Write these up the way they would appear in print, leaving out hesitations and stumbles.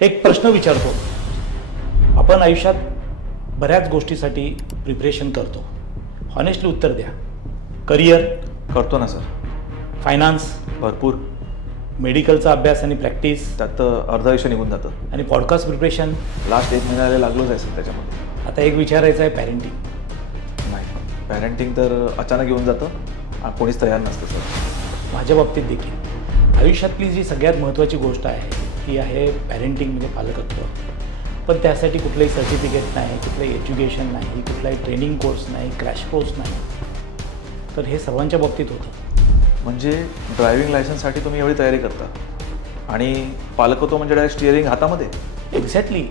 एक प्रश्न विचारतो. आपण आयुष्यात बऱ्याच गोष्टीसाठी प्रिपरेशन करतो. हॉनेस्टली उत्तर द्या. करिअर, करतो ना सर. फायनान्स, भरपूर. मेडिकलचा अभ्यास आणि प्रॅक्टिस, त्यात अर्ध आयुष्य निघून जातं. आणि पॉडकास्ट प्रिपरेशन. लास्ट 1 महिन्याला लागलोच आहे सर त्याच्यामध्ये. आता एक विचारायचं आहे, पॅरेंटिंग. नाही, पॅरेंटिंग तर अचानक येऊन जातं आणि कोणीच तयार नसतं सर. माझ्या बाबतीत देखील आयुष्यातली जी सगळ्यात महत्त्वाची गोष्ट आहे ती आहे पॅरेंटिंग, म्हणजे पालकत्व. पण त्यासाठी कुठलंही सर्टिफिकेट नाही, कुठलंही एज्युकेशन नाही, कुठलाही ट्रेनिंग कोर्स नाही, क्रॅश कोर्स नाही. तर हे सर्वांच्या बाबतीत होतं. म्हणजे ड्रायव्हिंग लायसन्ससाठी तुम्ही एवढी तयारी करता आणि पालकत्व म्हणजे डायरेक्ट स्टिअरिंग हातामध्ये. एक्झॅक्टली.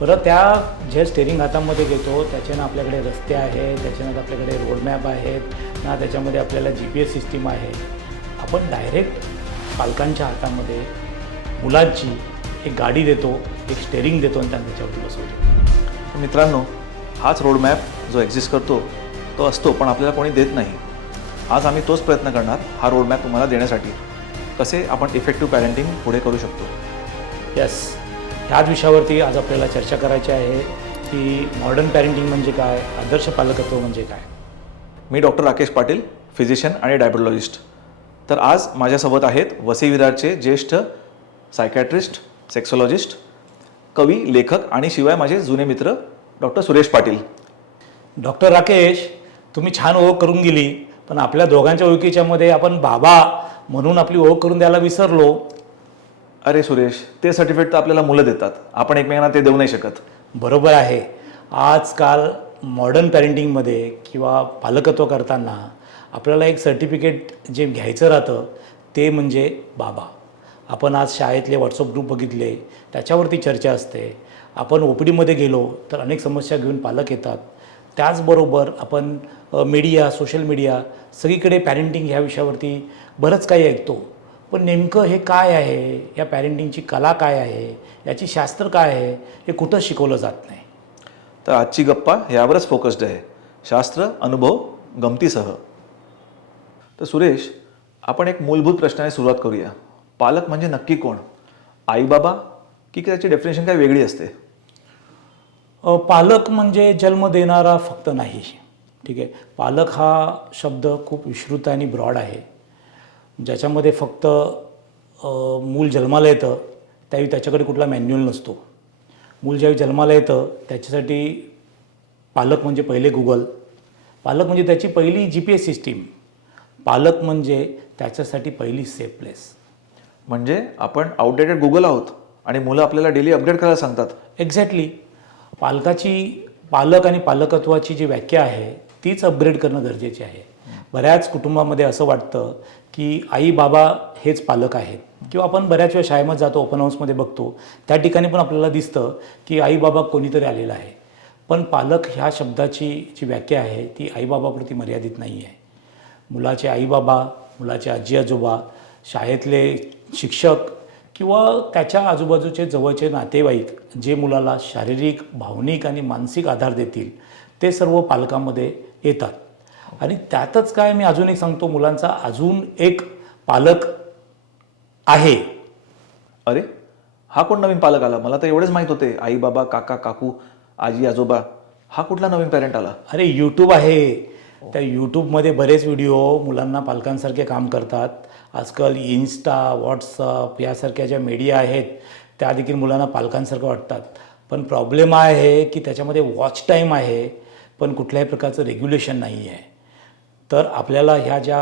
बरं, त्या जे स्टेरिंग हातामध्ये घेतो त्याच्यानं आपल्याकडे रस्ते आहेत, त्याच्यानं आपल्याकडे रोडमॅप आहेत ना, त्याच्यामध्ये आपल्याला GPS सिस्टीम आहे. आपण डायरेक्ट पालकांच्या हातामध्ये मुलांची एक गाडी देतो, एक स्टेरिंग देतो आणि त्यांना त्याच्यावरती बसवतो. तर मित्रांनो, हाच रोडमॅप जो एक्झिस्ट करतो तो असतो, पण आपल्याला कोणी देत नाही. आज आम्ही तोच प्रयत्न करणार, हा रोडमॅप तुम्हाला देण्यासाठी, कसे आपण इफेक्टिव्ह पॅरेंटिंग पुढे करू शकतो. यस, ह्याच विषयावरती आज आपल्याला चर्चा करायची आहे की मॉडर्न पॅरेंटिंग म्हणजे काय, आदर्श पालकत्व म्हणजे काय. मी डॉक्टर राकेश पाटील, फिजिशियन आणि डायबेटॉलॉजिस्ट. तर आज माझ्यासोबत आहेत वसई विरारचे ज्येष्ठ सायकॅट्रिस्ट, सेक्सॉलॉजिस्ट, कवी, लेखक आणि शिवाय माझे जुने मित्र डॉक्टर सुरेश पाटील. डॉक्टर राकेश, तुम्ही छान ओळख करून गेली, पण आपल्या दोघांच्या ओळखीच्यामध्ये आपण बाबा म्हणून आपली ओळख करून द्यायला विसरलो. अरे सुरेश, ते सर्टिफिकेट तर आपल्याला मुलं देतात, आपण एकमेकांना ते देऊ नाही शकत. बरोबर आहे. आजकाल मॉडर्न पॅरेंटिंगमध्ये किंवा पालकत्व करताना आपल्याला एक सर्टिफिकेट जे घ्यायचं राहतं ते म्हणजे बाबा. आपण आज शाळेतले व्हॉट्सअप ग्रुप बघितले, त्याच्यावरती चर्चा असते. आपण OPDमध्ये गेलो तर अनेक समस्या घेऊन पालक येतात. त्याचबरोबर आपण मीडिया, सोशल मीडिया, सगळीकडे पॅरेंटिंग ह्या विषयावरती बरंच काही ऐकतो. पण नेमकं हे काय आहे, या पॅरेंटिंगची कला काय आहे, याची शास्त्र काय आहे, हे कुठं शिकवलं जात नाही. तर आजची गप्पा यावरच फोकस्ड आहे, शास्त्र, अनुभव, गमतीसह. तर सुरेश, आपण एक मूलभूत प्रश्नाने सुरुवात करूया. पालक म्हणजे नक्की कोण? आई बाबा की त्याची डेफिनेशन काय वेगळी असते? पालक म्हणजे जन्म देणारा फक्त नाही. ठीक आहे. पालक हा शब्द खूप विस्तृत आणि ब्रॉड आहे, ज्याच्यामध्ये फक्त मूल जन्माला येतं त्यावेळी त्याच्याकडे कुठला मॅन्युअल नसतो. मूल ज्यावेळी जन्माला येतं त्याच्यासाठी पालक म्हणजे पहिले गुगल, पालक म्हणजे त्याची पहिली GPS सिस्टीम, पालक म्हणजे त्याच्यासाठी पहिली सेफ प्लेस. म्हणजे आपण आउटडेटेड गुगल आहोत आणि मुलं आपल्याला डेली अपडेट करायला सांगतात. एक्झॅक्टली. पालक आणि पालकत्वाची जी व्याख्या आहे तीच अपग्रेड करणं गरजेचे आहे. बऱ्याच कुटुंबामध्ये असं वाटतं की आई बाबा हेच पालक आहेत, किंवा आपण बऱ्याच वेळा शाळेमध्ये जातो, ओपन हाऊसमध्ये बघतो, त्या ठिकाणी पण आपल्याला दिसतं की आई बाबा कोणीतरी आलेलं आहे. पण पालक ह्या शब्दाची जी व्याख्या आहे ती आईबाबापुरती मर्यादित नाही आहे. मुलाचे आईबाबा, मुलाचे आजी आजोबा, शाळेतले शिक्षक किंवा त्याच्या आजूबाजूचे जवळचे नातेवाईक जे मुलाला शारीरिक, भावनिक आणि मानसिक आधार देतील, ते सर्व पालकामध्ये येतात. आणि त्यातच काय, मी अजून एक सांगतो, मुलांचा अजून एक पालक आहे. अरे, हा कोण नवीन पालक आला? मला तर एवढेच माहीत होते, आई बाबा, काका काकू, आजी आजोबा. हा कुठला नवीन पॅरेंट आला? अरे, यूट्यूब आहे. त्या यूट्यूबमध्ये बरेच व्हिडिओ मुलांना पालकांसारखे काम करतात. आजकाल इन्स्टा, व्हॉट्सअप यासारख्या ज्या मीडिया आहेत त्या देखील मुलांना पालकांसारखं वाटतात. पण प्रॉब्लेम आहे की त्याच्यामध्ये वॉच टाईम आहे, पण कुठल्याही प्रकारचं रेग्युलेशन नाही आहे. तर आपल्याला ह्या ज्या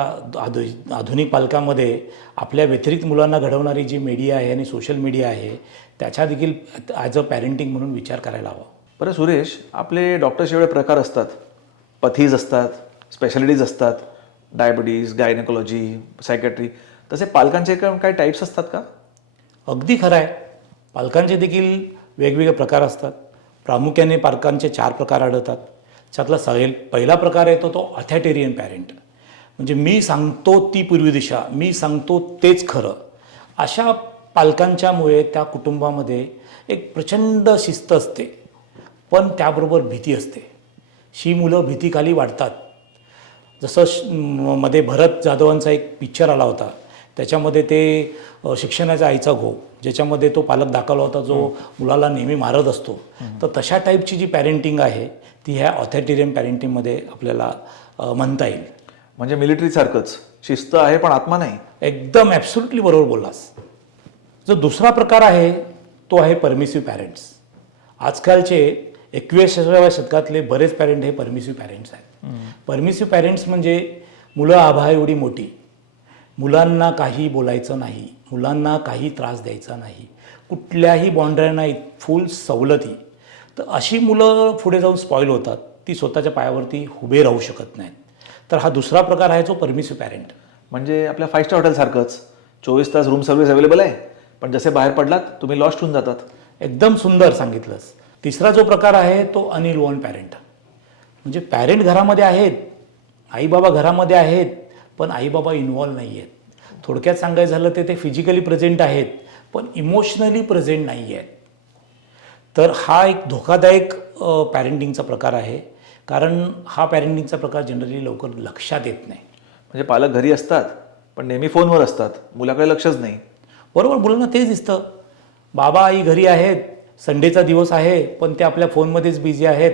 आधुनिक पालकामध्ये आपल्या व्यतिरिक्त मुलांना घडवणारी जी मीडिया आहे आणि सोशल मीडिया आहे त्याच्या देखील ॲज अ पॅरेंटिंग म्हणून विचार करायला हवा. बरं सुरेश, आपले डॉक्टर्स एवढे प्रकार असतात, पथीज असतात, स्पेशालिटीज असतात, डायबिटीज, गायनेकोलॉजी, सायकॅट्री. तसे पालकांचे काही टाईप्स असतात का? अगदी खरं आहे. पालकांचे देखील वेगवेगळे प्रकार असतात. प्रामुख्याने पालकांचे 4 प्रकार आढळतात. त्यातला पहिला प्रकार येतो तो ऑथॉरिटेरियन पॅरेंट, म्हणजे मी सांगतो ती पूर्वी दिशा, मी सांगतो तेच खरं. अशा पालकांच्यामुळे त्या कुटुंबामध्ये एक प्रचंड शिस्त असते, पण त्याबरोबर भीती असते. ही मुलं भीतीखाली वाढतात. जसं मध्ये भरत जाधवांचा एक पिक्चर आला होता, त्याच्यामध्ये ते शिक्षणाच्या आईचा घो, ज्याच्यामध्ये तो पालक दाखवला होता जो मुलाला नेहमी मारत असतो. तर तशा टाईपची जी पॅरेंटिंग आहे ती ह्या ऑथॉरिटेरियन पॅरेंटिंगमध्ये आपल्याला म्हणता येईल. म्हणजे मिलिटरीसारखंच शिस्त आहे पण आत्मा नाही. एकदम ॲब्सोल्युटली बरोबर बोललास. जो दुसरा प्रकार आहे तो आहे परमिसिव्ह पॅरेंट्स. आजकालचे 21व्या शतकातले बरेच पॅरेंट हे परमिसिव्ह पॅरेंट्स आहेत. परमिसिव्ह पॅरेंट्स म्हणजे मुलं आभा एवढी मोठी, मुलांना काही बोलायचं नाही, मुलांना काही त्रास द्यायचा नाही, कुठल्याही बाउंड्र्यांना फुल सवलती. तर अशी मुलं पुढे जाऊन स्पॉईल होतात, ती स्वतःच्या पायावरती उभे राहू शकत नाहीत. तर हा दुसरा प्रकार आहे जो परमिसिव्ह पॅरेंट. म्हणजे आपल्या 5 स्टार हॉटेलसारखंच 24 तास रूम सर्व्हिस अवेलेबल आहे, पण जसे बाहेर पडलात तुम्ही लॉस्ट होऊन जातात. एकदम सुंदर सांगितलंस. तिसरा जो प्रकार आहे तो अनइन्व्हॉल्व पॅरेंट. म्हणजे पॅरेंट घरामध्ये आहेत, आईबाबा घरामध्ये आहेत, पण आईबाबा इन्व्हॉल्व नाही आहेत. थोडक्यात सांगायचं झालं ते फिजिकली प्रेझेंट आहेत पण इमोशनली प्रेझेंट नाही आहेत. तर हा एक धोकादायक पॅरेंटिंगचा प्रकार आहे, कारण हा पॅरेंटिंगचा प्रकार जनरली लवकर लक्षात येत नाही. म्हणजे पालक घरी असतात पण नेहमी फोनवर असतात, मुलाकडे लक्षच नाही. बरोबर, मुलांना तेच दिसतं. बाबा आई घरी आहेत, संडेचा दिवस आहे, पण ते आपल्या फोनमध्येच बिझी आहेत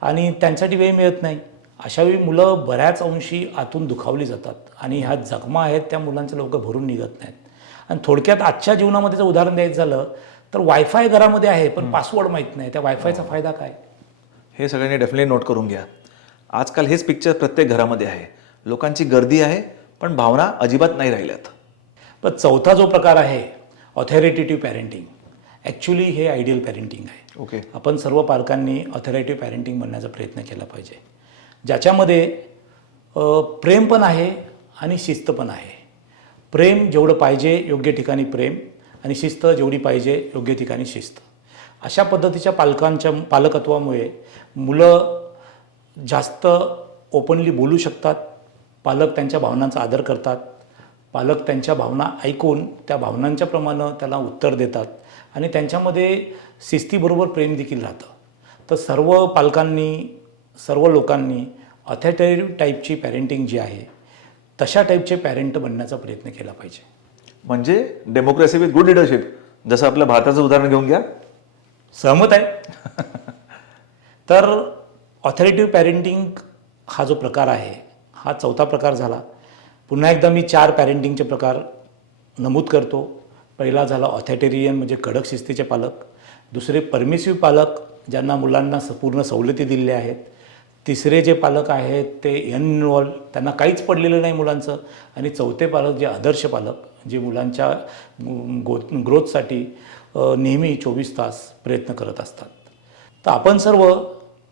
आणि त्यांच्यासाठी वेळ मिळत नाही. अशावेळी मुलं बऱ्याच अंशी आतून दुखावली जातात आणि ह्या जखमा आहेत त्या मुलांच्या लवकर भरून निघत नाहीत. आणि थोडक्यात आजच्या जीवनामध्ये जर उदाहरण द्यायचं झालं तर वायफाय घरामध्ये आहे पण पासवर्ड माहीत नाही. त्या वायफायचा फायदा काय? हे सगळ्यांनी डेफिनेटली नोट करून घ्या. आजकाल हेच पिक्चर प्रत्येक घरामध्ये आहे. लोकांची गर्दी आहे पण भावना अजिबात नाही राहिल्यात. पण चौथा जो प्रकार आहे ऑथॉरिटेटिव्ह पॅरेंटिंग, ॲक्च्युली हे आयडियल पॅरेंटिंग आहे. ओके. आपण सर्व पालकांनी ऑथॉरिटेटिव्ह पॅरेंटिंग बनण्याचा प्रयत्न केला पाहिजे, ज्याच्यामध्ये प्रेम पण आहे आणि शिस्त पण आहे. प्रेम जेवढं पाहिजे योग्य ठिकाणी प्रेम, आणि शिस्त जेवढी पाहिजे योग्य ठिकाणी शिस्त. अशा पद्धतीच्या पालकत्वामुळे मुलं जास्त ओपनली बोलू शकतात. पालक त्यांच्या भावनांचा आदर करतात. पालक त्यांच्या भावना ऐकून त्या भावनांच्या प्रमाणे त्याला उत्तर देतात आणि त्यांच्यामध्ये शिस्तीबरोबर प्रेम देखील राहतं. तर सर्व पालकांनी, सर्व लोकांनी ऑथॉरिटेटिव्ह टाईपची पॅरेंटिंग जी आहे तशा टाईपचे पॅरेंट बनण्याचा प्रयत्न केला पाहिजे. म्हणजे डेमोक्रेसी विथ गुड लिडरशिप, जसं आपल्या भारताचं उदाहरण घेऊन घ्या. सहमत आहे. तर ऑथॉरिटेटिव्ह पॅरेंटिंग हा जो प्रकार आहे हा चौथा प्रकार झाला. पुन्हा एकदा मी 4 पॅरेंटिंगचे प्रकार नमूद करतो. पहिला झाला ऑथॉरिटेरियन म्हणजे कडक शिस्तीचे पालक. दुसरे परमिसिव्ह पालक ज्यांना मुलांना पूर्ण सवलती दिलेल्या आहेत. तिसरे जे पालक आहेत ते अनइन्व्हॉल्व, त्यांना काहीच पडलेलं नाही मुलांचं. आणि चौथे पालक जे आदर्श पालक जे मुलांच्या ग्रोथसाठी नेहमी 24 तास प्रयत्न करत असतात. तर आपण सर्व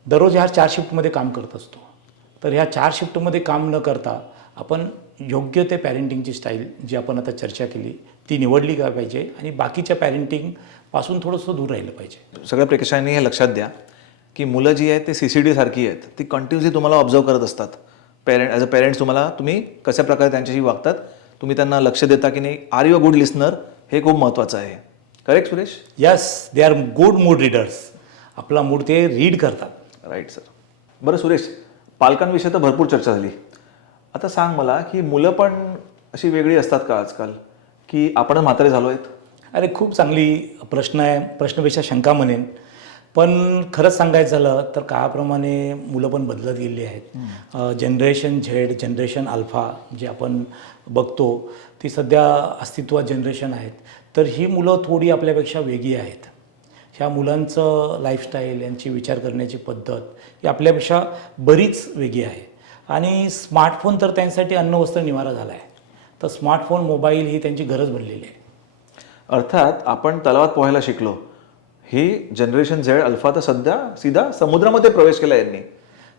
दररोज ह्या 4 शिफ्टमध्ये काम करत असतो. तर ह्या 4 शिफ्टमध्ये काम न करता आपण योग्य ते पॅरेंटिंगची स्टाईल जी आपण आता चर्चा केली ती निवडली का पाहिजे आणि बाकीच्या पॅरेंटिंगपासून थोडंसं दूर राहिलं पाहिजे. सगळ्या प्रेक्षकांनी हे लक्षात द्या की मुलं जी आहेत ते CCD सारखी आहेत. ती कंटिन्युअसली तुम्हाला ऑब्झर्व करत असतात. ॲज अ पेरेंट्स तुम्ही कशा प्रकारे त्यांच्याशी वागतात, तुम्ही त्यांना लक्ष देता की नाही, are you a good listener, हे खूप महत्त्वाचं आहे. Correct Suresh? Yes, they are good mood readers. आपला मूड ते रीड करतात. Right sir. बरं सुरेश, पालकांविषयी तर भरपूर चर्चा झाली. आता सांग मला की मुलं पण अशी वेगळी असतात का आजकाल, की आपण म्हातारे झालो आहेत? अरे खूप चांगली प्रश्न आहे, प्रश्नपेक्षा शंका म्हणेन. पण खरंच सांगायचं झालं तर काळाप्रमाणे मुलं पण बदलत गेलेली आहेत. जनरेशन झेड, जनरेशन अल्फा जे आपण बघतो ती सध्या अस्तित्वात जनरेशन आहेत. तर ही मुलं थोडी आपल्यापेक्षा वेगळी आहेत. ह्या मुलांचं लाईफस्टाईल, यांची विचार करण्याची पद्धत ही आपल्यापेक्षा बरीच वेगळी आहे. आणि स्मार्टफोन तर त्यांच्यासाठी अन्न वस्त्र निवारा झाला आहे. तर स्मार्टफोन, मोबाईल ही त्यांची गरज बनलेली आहे. अर्थात आपण तलावात पोहायला शिकलो. ही जनरेशन झेड अल्फा तर सध्या सीधा समुद्रामध्ये प्रवेश केला यांनी.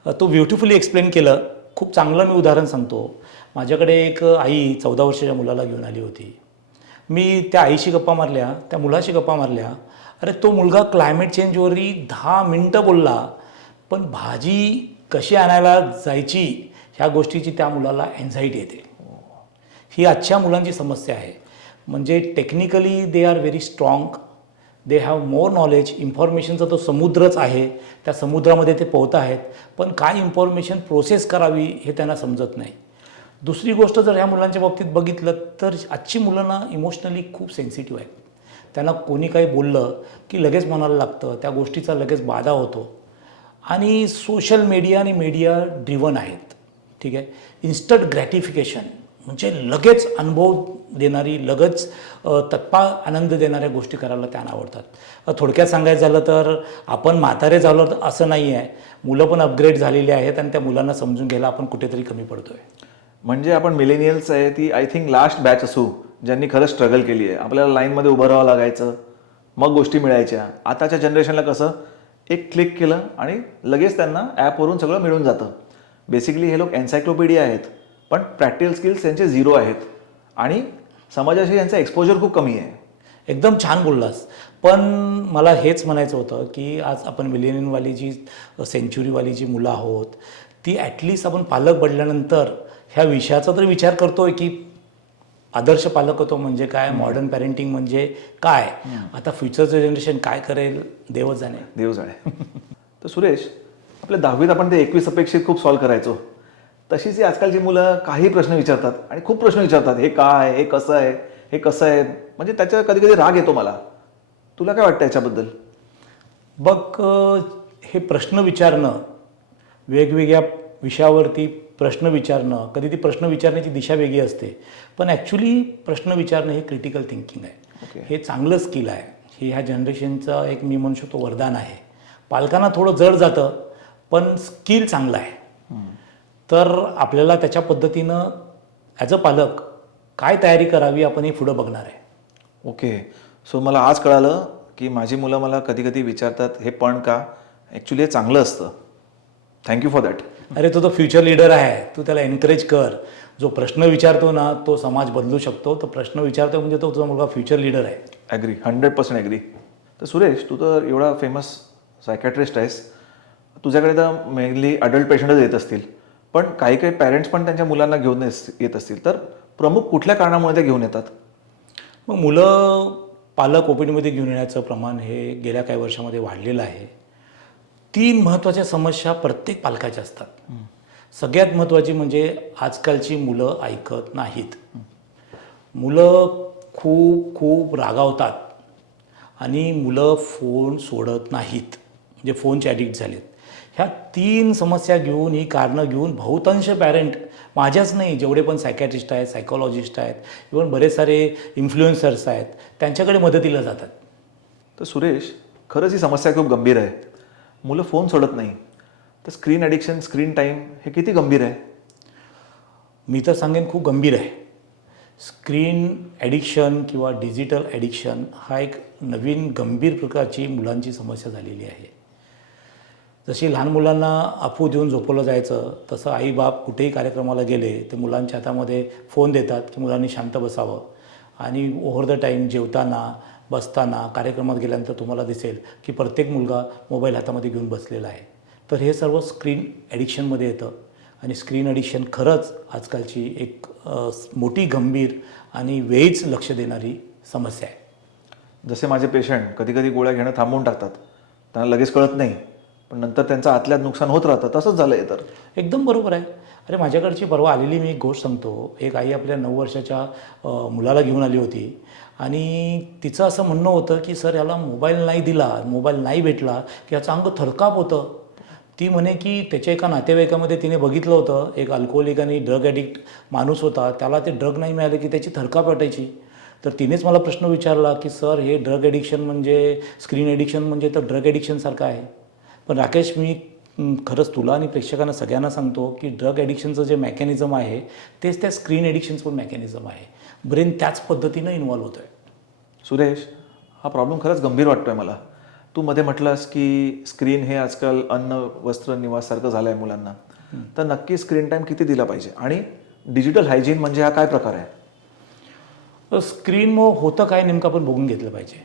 तो ब्युटिफुली एक्सप्लेन केलं. खूप चांगलं मी उदाहरण सांगतो. माझ्याकडे एक आई 14 वर्षाच्या मुलाला घेऊन आली होती. मी त्या आईशी गप्पा मारल्या, त्या मुलाशी गप्पा मारल्या. अरे तो मुलगा क्लायमेट चेंजवरही 10 मिनटं बोलला, पण भाजी कशी आणायला जायची ह्या गोष्टीची त्या मुलाला एन्झायटी येते. ही आजच्या मुलांची समस्या आहे. म्हणजे technically they are very strong, they have more knowledge. इन्फॉर्मेशनचा तो समुद्रच आहे, त्या समुद्रामध्ये ते पोहत आहेत. पण काय इन्फॉर्मेशन प्रोसेस करावी हे त्यांना समजत नाही. दुसरी गोष्ट जर ह्या मुलांच्या बाबतीत बघितलं तर आजची मुलं ना इमोशनली खूप सेन्सिटिव्ह आहेत. त्यांना कोणी काही बोललं की लगेच मनाला लागतं, त्या गोष्टीचा लगेच बाधा होतो आणि सोशल मीडिया आणि मीडिया ड्रिव्हन आहेत. ठीक आहे, इन्स्टंट ग्रॅटिफिकेशन म्हणजे लगेच अनुभव देणारी, लगेच तत्काळ आनंद देणाऱ्या गोष्टी करायला त्यांना आवडतात. थोडक्यात सांगायचं झालं तर आपण म्हातारे झालो तर असं नाही आहे, मुलं पण अपग्रेड झालेली आहेत आणि त्या मुलांना समजून घ्यायला आपण कुठेतरी कमी पडतो आहे. म्हणजे आपण मिलेनियल्स आहे ती आय थिंक लास्ट बॅच असू ज्यांनी खरंच स्ट्रगल केली आहे. आपल्याला लाईनमध्ये उभं राहावं लागायचं, मग गोष्टी मिळायच्या. आताच्या जनरेशनला कसं एक क्लिक केलं आणि लगेच त्यांना ॲपवरून सगळं मिळून जातं. बेसिकली हे लोक एन्सायक्लोपीडिया आहेत, पण प्रॅक्टिकल स्किल्स त्यांचे झिरो आहेत आणि समाजाशी यांचं एक्सपोजर खूप कमी आहे. एकदम छान बोललास. पण मला हेच म्हणायचं होतं की आज आपण मिलेनियनवाली जी सेंच्युरीवाली जी मुलं आहोत ती ॲटलिस्ट आपण पालक बनल्यानंतर ह्या विषयाचा तर विचार करतोय की आदर्श पालकत्व म्हणजे काय, मॉडर्न पॅरेंटिंग म्हणजे काय, आता फ्युचरचं जनरेशन काय करेल देवच जाणे. देव जाणे. तर सुरेश, आपल्या 10वीत आपण ते 21 अपेक्षित खूप सॉल्व्ह करायचो. तशीच ही आजकालची मुलं काही प्रश्न विचारतात आणि खूप प्रश्न विचारतात. हे काय, हे कसं आहे, हे कसं आहे, म्हणजे त्याच्या कधी कधी राग येतो मला. तुला काय वाटतं याच्याबद्दल? बघ, हे प्रश्न विचारणं, वेगवेगळ्या विषयावरती प्रश्न विचारणं, कधी ती प्रश्न विचारण्याची दिशा वेगळी असते, पण ॲक्च्युली प्रश्न विचारणं हे क्रिटिकल थिंकिंग आहे. हे चांगलं स्किल आहे. हे ह्या जनरेशनचं एक मी म्हणू शकतो वरदान आहे. पालकांना थोडं जड जातं पण स्किल चांगलं आहे. तर आपल्याला त्याच्या पद्धतीनं ॲज अ पालक काय तयारी करावी आपण हे पुढं बघणार आहे. ओके, सो मला आज कळालं की माझी मुलं मला कधी कधी विचारतात हे पण का, ॲक्च्युली हे चांगलं असतं. Thank you for that. अरे तो फ्युचर लीडर आहे, तू त्याला एनकरेज कर. जो प्रश्न विचारतो ना तो समाज बदलू शकतो. तो प्रश्न विचारतो म्हणजे तो तुझा मुलगा फ्युचर लीडर आहे. Agree, 100% agree. तर सुरेश, तू तर एवढा फेमस सायकॅट्रिस्ट आहेस, तुझ्याकडे तर मेनली अडल्ट पेशंटच येत असतील, पण काही काही पॅरेंट्स पण त्यांच्या मुलांना घेऊन येत असतील, तर प्रमुख कुठल्या कारणामुळे ते घेऊन येतात? मग मुलं पालक ओपीडीमध्ये घेऊन येण्याचं प्रमाण हे गेल्या काही वर्षामध्ये वाढलेलं आहे. 3 महत्त्वाच्या समस्या प्रत्येक पालकाच्या असतात. सगळ्यात महत्त्वाची म्हणजे आजकालची मुलं ऐकत नाहीत. मुलं खूप खूप रागावतात आणि मुलं फोन सोडत नाहीत, म्हणजे फोनचे ॲडिक्ट झालेत. ह्या 3 समस्या घेऊन, ही कारणं घेऊन बहुतांश पॅरेंट, माझ्याच नाही, जेवढे पण सायकॅट्रिस्ट आहेत, सायकॉलॉजिस्ट आहेत, इव्हन बरेच सारे इन्फ्लुएन्सर्स आहेत, त्यांच्याकडे मदतीला जातात. तर सुरेश, खरंच ही समस्या खूप गंभीर आहे. मुलं फोन सोडत नाही, तर स्क्रीन ॲडिक्शन, स्क्रीन टाईम हे किती गंभीर आहे? मी तर सांगेन खूप गंभीर आहे. स्क्रीन ॲडिक्शन किंवा डिजिटल ॲडिक्शन हा एक नवीन गंभीर प्रकारची मुलांची समस्या झालेली आहे. जशी लहान मुलांना अफू देऊन झोपवलं जायचं, तसं आई बाप कुठेही कार्यक्रमाला गेले ते मुलांच्या हातामध्ये फोन देतात की मुलांनी शांत बसावं. आणि ओव्हर द टाईम जेवताना, बसताना, कार्यक्रमात गेल्यानंतर तुम्हाला दिसेल की प्रत्येक मुलगा मोबाईल हातामध्ये घेऊन बसलेला आहे. तर हे सर्व स्क्रीन ॲडिक्शनमध्ये येतं आणि स्क्रीन ॲडिक्शन खरंच आजकालची एक मोठी, गंभीर आणि वेळीच लक्ष देणारी समस्या आहे. जसे माझे पेशंट कधी कधी गोळ्या घेणं थांबवून टाकतात, त्यांना लगेच कळत नाही, पण नंतर त्यांचं आतल्यात नुकसान होत राहतं. तसंच झालं आहे. तर एकदम बरोबर आहे. अरे माझ्याकडची परवा आलेली मी एक गोष्ट सांगतो. एक आई आपल्या 9 वर्षाच्या मुलाला घेऊन आली होती आणि तिचं असं म्हणणं होतं की सर याला मोबाईल नाही दिला, मोबाईल नाही भेटला की याचं अंग थरकाप होतं. ती म्हणे की त्याच्या एका नातेवाईकामध्ये तिने बघितलं होतं, एक अल्कोहोलिक आणि ड्रग ॲडिक्ट माणूस होता, त्याला ते ड्रग नाही मिळाले की त्याची थरकाप वाटायची. तर तिनेच मला प्रश्न विचारला की सर हे ड्रग ॲडिक्शन म्हणजे, स्क्रीन ॲडिक्शन म्हणजे तर ड्रग ॲडिक्शनसारखं आहे. पण राकेश, मी खरंच तुला आणि प्रेक्षकांना सगळ्यांना सांगतो की ड्रग ॲडिक्शनचं जे मेकॅनिझम आहे तेच त्या स्क्रीन ॲडिक्शनचं पण मेकॅनिझम आहे. ब्रेन त्याच पद्धतीनं इन्व्हॉल्व होतो आहे. सुरेश, हा प्रॉब्लेम खरंच गंभीर वाटतो आहे मला. तू मध्ये म्हटलंस की स्क्रीन हे आजकाल अन्न, वस्त्र, निवाससारखं झालं आहे मुलांना, तर नक्की स्क्रीन टाईम किती दिला पाहिजे आणि डिजिटल हायजीन म्हणजे हा काय प्रकार आहे? स्क्रीनमुळे होतं काय नेमकं आपण बघून घेतलं पाहिजे.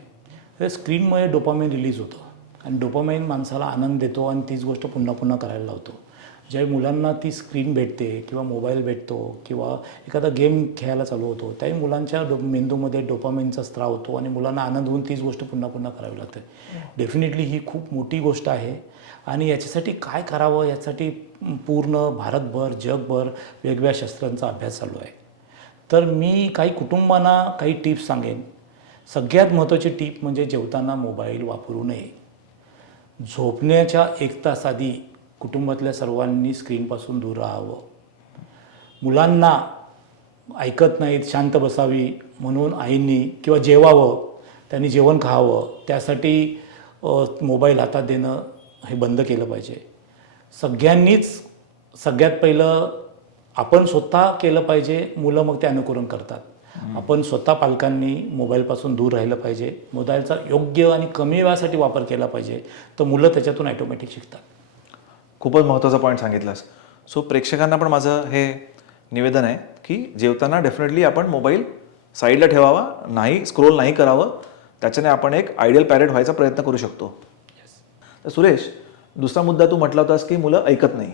तर स्क्रीनमुळे डोपामाइन रिलीज होतं आणि डोपामाइन माणसाला आनंद देतो आणि तीच गोष्ट पुन्हा पुन्हा करायला लावतो. ज्यावेळी मुलांना ती स्क्रीन भेटते किंवा मोबाईल भेटतो किंवा एखादा गेम खेळायला चालू होतो त्यावेळी मुलांच्या मेंदूमध्ये डोपामिनचा स्त्राव होतो आणि मुलांना आनंद होऊन तीच गोष्ट पुन्हा पुन्हा करावी लागते. डेफिनेटली ही खूप मोठी गोष्ट आहे आणि याच्यासाठी काय करावं यासाठी पूर्ण भारतभर जगभर वेगवेगळ्या शास्त्रांचा अभ्यास चालू आहे. तर मी काही कुटुंबांना काही टिप्स सांगेन. सगळ्यात महत्त्वाची टीप म्हणजे जेवताना मोबाईल वापरू नये. झोपण्याच्या 1 तास आधी कुटुंबातल्या सर्वांनी स्क्रीनपासून दूर राहावं. मुलांना ऐकत नाहीत, शांत बसावी म्हणून आईंनी किंवा जेवावं, त्यांनी जेवण खावं त्यासाठी मोबाईल हातात देणं हे बंद केलं पाहिजे. सगळ्यांनीच सगळ्यात पहिलं आपण स्वतः केलं पाहिजे, मुलं मग ते अनुकरण करतात. आपण स्वतः पालकांनी मोबाईलपासून दूर राहिलं पाहिजे. मोबाईलचा योग्य आणि कमी वेळासाठी वापर केला पाहिजे तर मुलं त्याच्यातून ॲटोमॅटिक शिकतात. खूपच महत्त्वाचा पॉईंट सांगितलास. सो प्रेक्षकांना पण माझं हे निवेदन आहे की जेवताना डेफिनेटली आपण मोबाईल साईडला ठेवावा, नाही स्क्रोल नाही करावं. त्याच्याने आपण एक आयडियल पॅरेंट व्हायचा प्रयत्न करू शकतो. तर सुरेश, दुसरा मुद्दा तू म्हटला होतास की मुलं ऐकत नाही.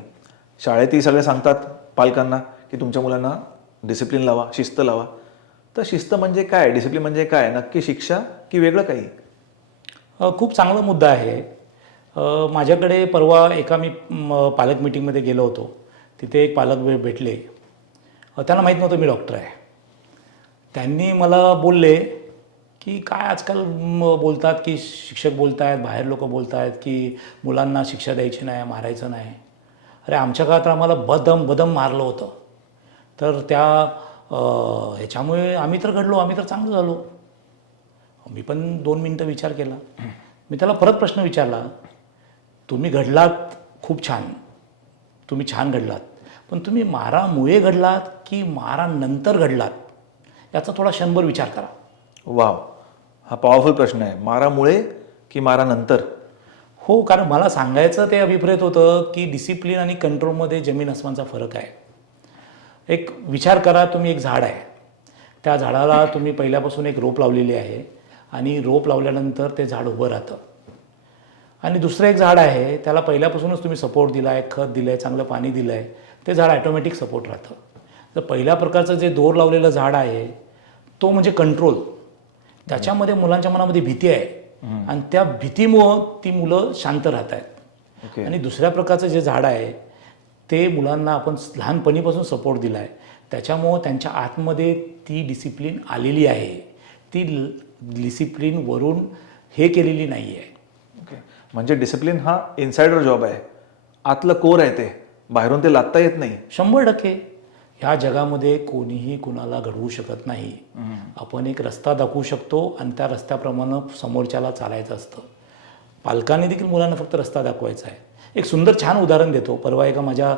शाळेतही सगळे सांगतात पालकांना की तुमच्या मुलांना डिसिप्लिन लावा, शिस्त लावा. तर शिस्त म्हणजे काय, डिसिप्लिन म्हणजे काय, नक्की शिक्षा की वेगळं काही? खूप चांगला मुद्दा आहे. माझ्याकडे परवा एका मी पालक मिटिंगमध्ये गेलो होतो. तिथे एक पालक भेटले. त्यांना माहीत नव्हतं मी डॉक्टर आहे. त्यांनी मला बोलले की काय आजकाल बोलतात की शिक्षक बोलत आहेत, बाहेर लोक बोलत आहेत की मुलांना शिक्षा द्यायची नाही, मारायचं नाही. अरे आमच्या काळात आम्हाला बदम मारलं होतं. तर त्या ह्याच्यामुळे आम्ही तर घडलो, आम्ही तर चांगलं झालो. मी पण 2 मिनटं विचार केला. मी त्याला परत प्रश्न विचारला, तुम्ही घडलात खूप छान, तुम्ही छान घडलात, पण तुम्ही मारामुळे घडलात की मारानंतर घडलात याचा थोडा क्षणभर विचार करा. वाव, हा पॉवरफुल प्रश्न आहे. मारामुळे की मारानंतर? हो, कारण मला सांगायचं ते अभिप्रेत होतं की डिसिप्लिन आणि कंट्रोलमध्ये जमीन आसमानचा फरक आहे. एक विचार करा, तुम्ही एक झाड आहे, त्या झाडाला तुम्ही पहिल्यापासून एक रोप लावलेली आहे आणि रोप लावल्यानंतर ते झाड उभं राहतं. आणि दुसरं एक झाड आहे, त्याला पहिल्यापासूनच तुम्ही सपोर्ट दिला आहे, खत दिलं आहे, चांगलं पाणी दिलं आहे, ते झाड ॲटोमॅटिक सपोर्ट राहतं. तर पहिल्या प्रकारचं जे दोर लावलेलं झाड आहे तो म्हणजे कंट्रोल. त्याच्यामध्ये मुलांच्या मनामध्ये भीती आहे आणि त्या भीतीमुळं ती मुलं शांत राहत आहेत. आणि दुसऱ्या प्रकारचं जे झाड आहे ते मुलांना आपण लहानपणीपासून सपोर्ट दिला आहे, त्याच्यामुळं त्यांच्या आतमध्ये ती डिसिप्लिन आलेली आहे. ती डिसिप्लिन वरून हे केलेली नाही आहे. म्हणजे डिसिप्लिन हा इनसायडर जॉब आहे, आतलं कोर आहे, ते बाहेरून ते लादता येत नाही. 100% ह्या जगामध्ये कोणीही कुणाला घडवू शकत नाही. आपण एक रस्ता दाखवू शकतो आणि त्या रस्त्याप्रमाणे समोरच्याला चालायचं असतं. पालकांनी देखील मुलांना फक्त रस्ता दाखवायचा आहे. एक सुंदर छान उदाहरण देतो. परवा एका माझ्या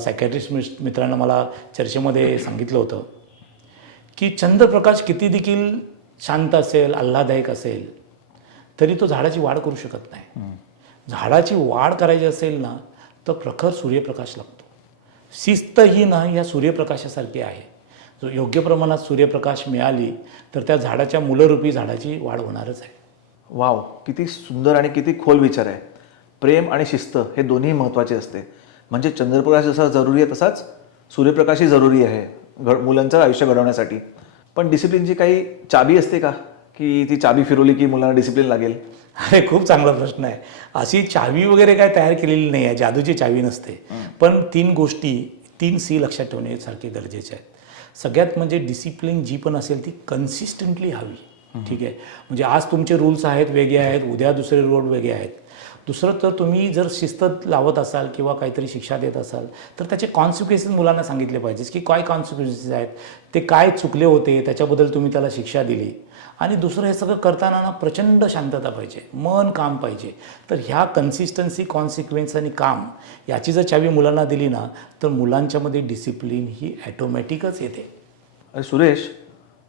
सायकॅट्रिस्ट मित्रानं मला चर्चेमध्ये सांगितलं होतं की चंद्रप्रकाश किती देखील शांत असेल, आल्हाददायक असेल तरी तो झाडाची वाढ करू शकत नाही. झाडाची वाढ करायची असेल ना तर प्रखर सूर्यप्रकाश लागतो. शिस्त ही ना या सूर्यप्रकाशासारखी आहे. जो योग्य प्रमाणात सूर्यप्रकाश मिळाली तर त्या झाडाच्या मूलरूपी झाडाची वाढ होणारच आहे. वाव, किती सुंदर आणि किती खोल विचार आहे. प्रेम आणि शिस्त हे दोन्ही महत्त्वाचे असते. म्हणजे चंद्रप्रकाश जसा जरुरी आहे तसाच सूर्यप्रकाशही जरुरी आहे मुलांचं आयुष्य घडवण्यासाठी. पण डिसिप्लिनची काही चाबी असते का, की ती चाबी फिरवली की मुलांना डिसिप्लिन लागेल? अरे खूप चांगला प्रश्न आहे. अशी चावी वगैरे काय तयार केलेली नाही आहे, जादूची चावी नसते. पण 3 गोष्टी 3 C लक्षात ठेवण्यासारखे गरजेचे आहेत. सगळ्यात म्हणजे डिसिप्लिन जी पण असेल ती कन्सिस्टंटली हवी. ठीक आहे, म्हणजे आज तुमचे रूल्स आहेत वेगळे आहेत, उद्या दुसरे रूल वेगळे आहेत. दुसरं तर तुम्ही जर शिस्त लावत असाल किंवा काहीतरी शिक्षा देत असाल तर त्याचे कॉन्सिक्वेन्सेस मुलांना सांगितले पाहिजेत की काय कॉन्सिक्वेन्सेस आहेत, ते काय चुकले होते त्याच्याबद्दल तुम्ही त्याला शिक्षा दिली. आणि दुसरं हे सगळं करताना ना प्रचंड शांतता पाहिजे, मन काम पाहिजे. तर ह्या कन्सिस्टन्सी, कॉन्सिक्वेन्स आणि काम याची जर चावी मुलांना दिली ना तर मुलांच्यामध्ये डिसिप्लिन ही ॲटोमॅटिकच येते. अरे सुरेश,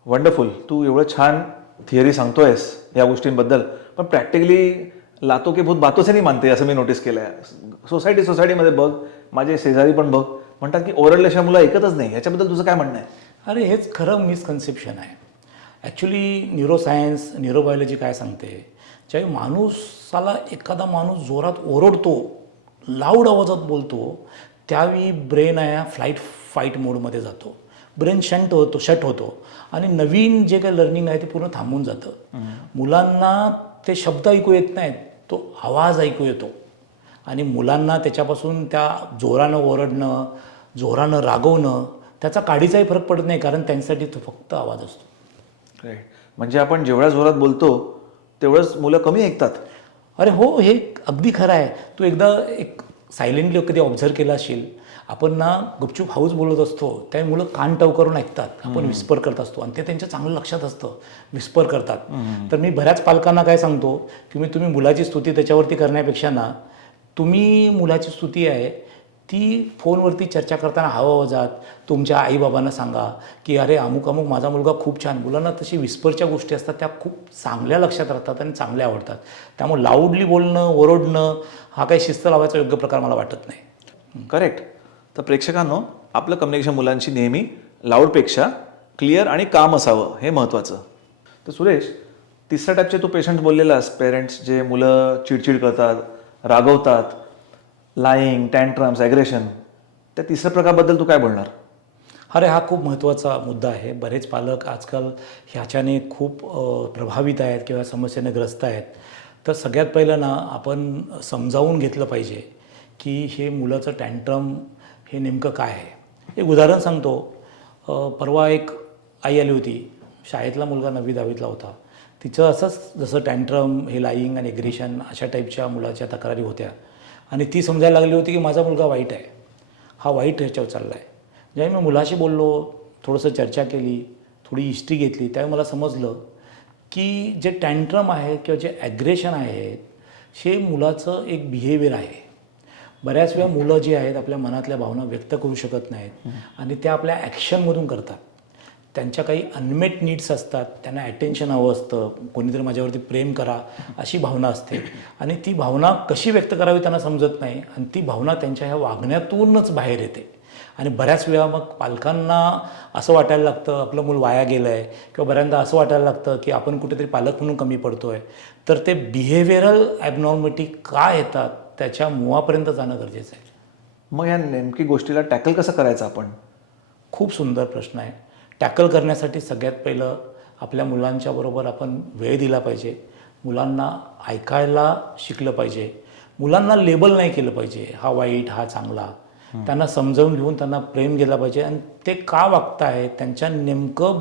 वंडरफुल. तू एवढं छान थिअरी सांगतोयस या गोष्टींबद्दल, पण प्रॅक्टिकली लातो के भूत बातों से नाही मानते असं मी नोटीस केलं आहे. सोसायटीमध्ये बघ, माझे शेजारी पण बघ, म्हणतात की ओरडल्याशिवाय मुलं ऐकतच नाही. ह्याच्याबद्दल तुझं काय म्हणणं आहे? अरे हेच खरं मिसकन्सेप्शन आहे. ॲक्च्युली न्यूरोसायन्स, न्यूरोबायोलॉजी काय सांगते, ज्यावेळी एखादा माणूस जोरात ओरडतो, लाऊड आवाजात बोलतो त्यावेळी ब्रेन आहे फ्लाईट फाईट मोडमध्ये जातो, ब्रेन शट होतो आणि नवीन जे काही लर्निंग आहे ते पूर्ण थांबून जातं. मुलांना ते शब्द ऐकू येत नाहीत, तो आवाज ऐकू येतो आणि मुलांना त्याच्यापासून त्या जोरानं ओरडणं, जोरानं रागवणं त्याचा काडीचाही फरक पडत नाही, कारण त्यांच्यासाठी तो फक्त आवाज असतो. राईट. म्हणजे आपण जेवढ्या जोरात बोलतो तेवढंच मुलं कमी ऐकतात. अरे हो, हे अगदी खरं आहे. तू एकदा एक सायलेंटली कधी ऑब्झर्व केलं असेल, आपण ना गुपचूप हाऊस बोलत असतो त्यामुळे मुलं कान टव करून ऐकतात, आपण विस्पर करत असतो आणि ते त्यांच्या चांगलं लक्षात असतं, विस्पर करतात. तर मी बऱ्याच पालकांना काय सांगतो की तुम्ही मुलाची स्तुती त्याच्यावरती करण्यापेक्षा ना, तुम्ही मुलाची स्तुती आहे ती फोनवरती चर्चा करताना आवाजात तुमच्या आईबाबांना सांगा की अरे अमुक अमुक माझा मुलगा खूप छान. मुलांना तशी विस्परच्या गोष्टी असतात त्या खूप चांगल्या लक्षात राहतात आणि चांगल्या आवडतात. त्यामुळे लाऊडली बोलणं, ओरडणं हा काही शिस्त लावायचा योग्य प्रकार मला वाटत नाही. करेक्ट. तर प्रेक्षकांनो, आपलं कम्युनिकेशन मुलांशी नेहमी लाऊडपेक्षा क्लिअर आणि काम असावं, हे महत्त्वाचं. तर सुरेश, तिसऱ्या टाईपचे तू पेशंट बोललेलास, पेरेंट्स जे मुलं चिडचिड करतात, रागवतात, लाईंग, टँट्रम्स, ॲग्रेशन, त्या तिसऱ्या प्रकाराबद्दल तू काय बोलणार? अरे हा खूप महत्त्वाचा मुद्दा आहे. बरेच पालक आजकाल ह्याच्याने खूप प्रभावित आहेत किंवा समस्येने ग्रस्त आहेत. तर सगळ्यात पहिलं ना, आपण समजावून घेतलं पाहिजे की हे मुलाचं टँट्रम हे नेमकं काय आहे. एक उदाहरण सांगतो. परवा एक आई आली होती, शाळेतला मुलगा 9वी-10वीतला होता. तिचं असंच जसं टँट्रम, हे लाईंग आणि एग्रेशन अशा टाईपच्या मुलाच्या तक्रारी होत्या आणि ती समजायला लागली होती की माझा मुलगा वाईट आहे, हा वाईट ह्याच्यावर चालला आहे. जेव्हा मी मुलाशी बोललो, थोडंसं चर्चा केली, थोडी हिस्ट्री घेतली, त्यावेळी मला समजलं की जे टँट्रम आहे किंवा जे ॲग्रेशन आहे हे मुलाचं एक बिहेवियर आहे. बऱ्याच वेळा मुलं जी आहेत आपल्या मनातल्या भावना व्यक्त करू शकत नाहीत आणि त्या आपल्या ॲक्शनमधून करतात. त्यांच्या काही अनमेट नीड्स असतात, त्यांना अटेन्शन हवं असतं, कोणीतरी माझ्यावरती प्रेम करा अशी भावना असते आणि ती भावना कशी व्यक्त करावी त्यांना समजत नाही आणि ती भावना त्यांच्या ह्या वागण्यातूनच बाहेर येते. आणि बऱ्याच वेळा मग पालकांना असं वाटायला लागतं आपलं मूल वाया गेलं आहे किंवा बऱ्याचदा असं वाटायला लागतं की आपण कुठेतरी पालक म्हणून कमी पडतो आहे. तर ते बिहेवियरल ॲबनॉर्मॅलिटी का येतात त्याच्या मुळापर्यंत जाणं गरजेचं आहे. मग या नेमकी गोष्टीला टॅकल कसं करायचं आपण? खूप सुंदर प्रश्न आहे. टॅकल करण्यासाठी सगळ्यात पहिलं आपल्या मुलांच्या बरोबर आपण वेळ दिला पाहिजे. मुलांना ऐकायला शिकलं पाहिजे. मुलांना लेबल नाही केलं पाहिजे, हा वाईट हा चांगला. त्यांना समजावून घेऊन त्यांना प्रेम दिला पाहिजे आणि ते का वागतायत, त्यांच्या नेमकं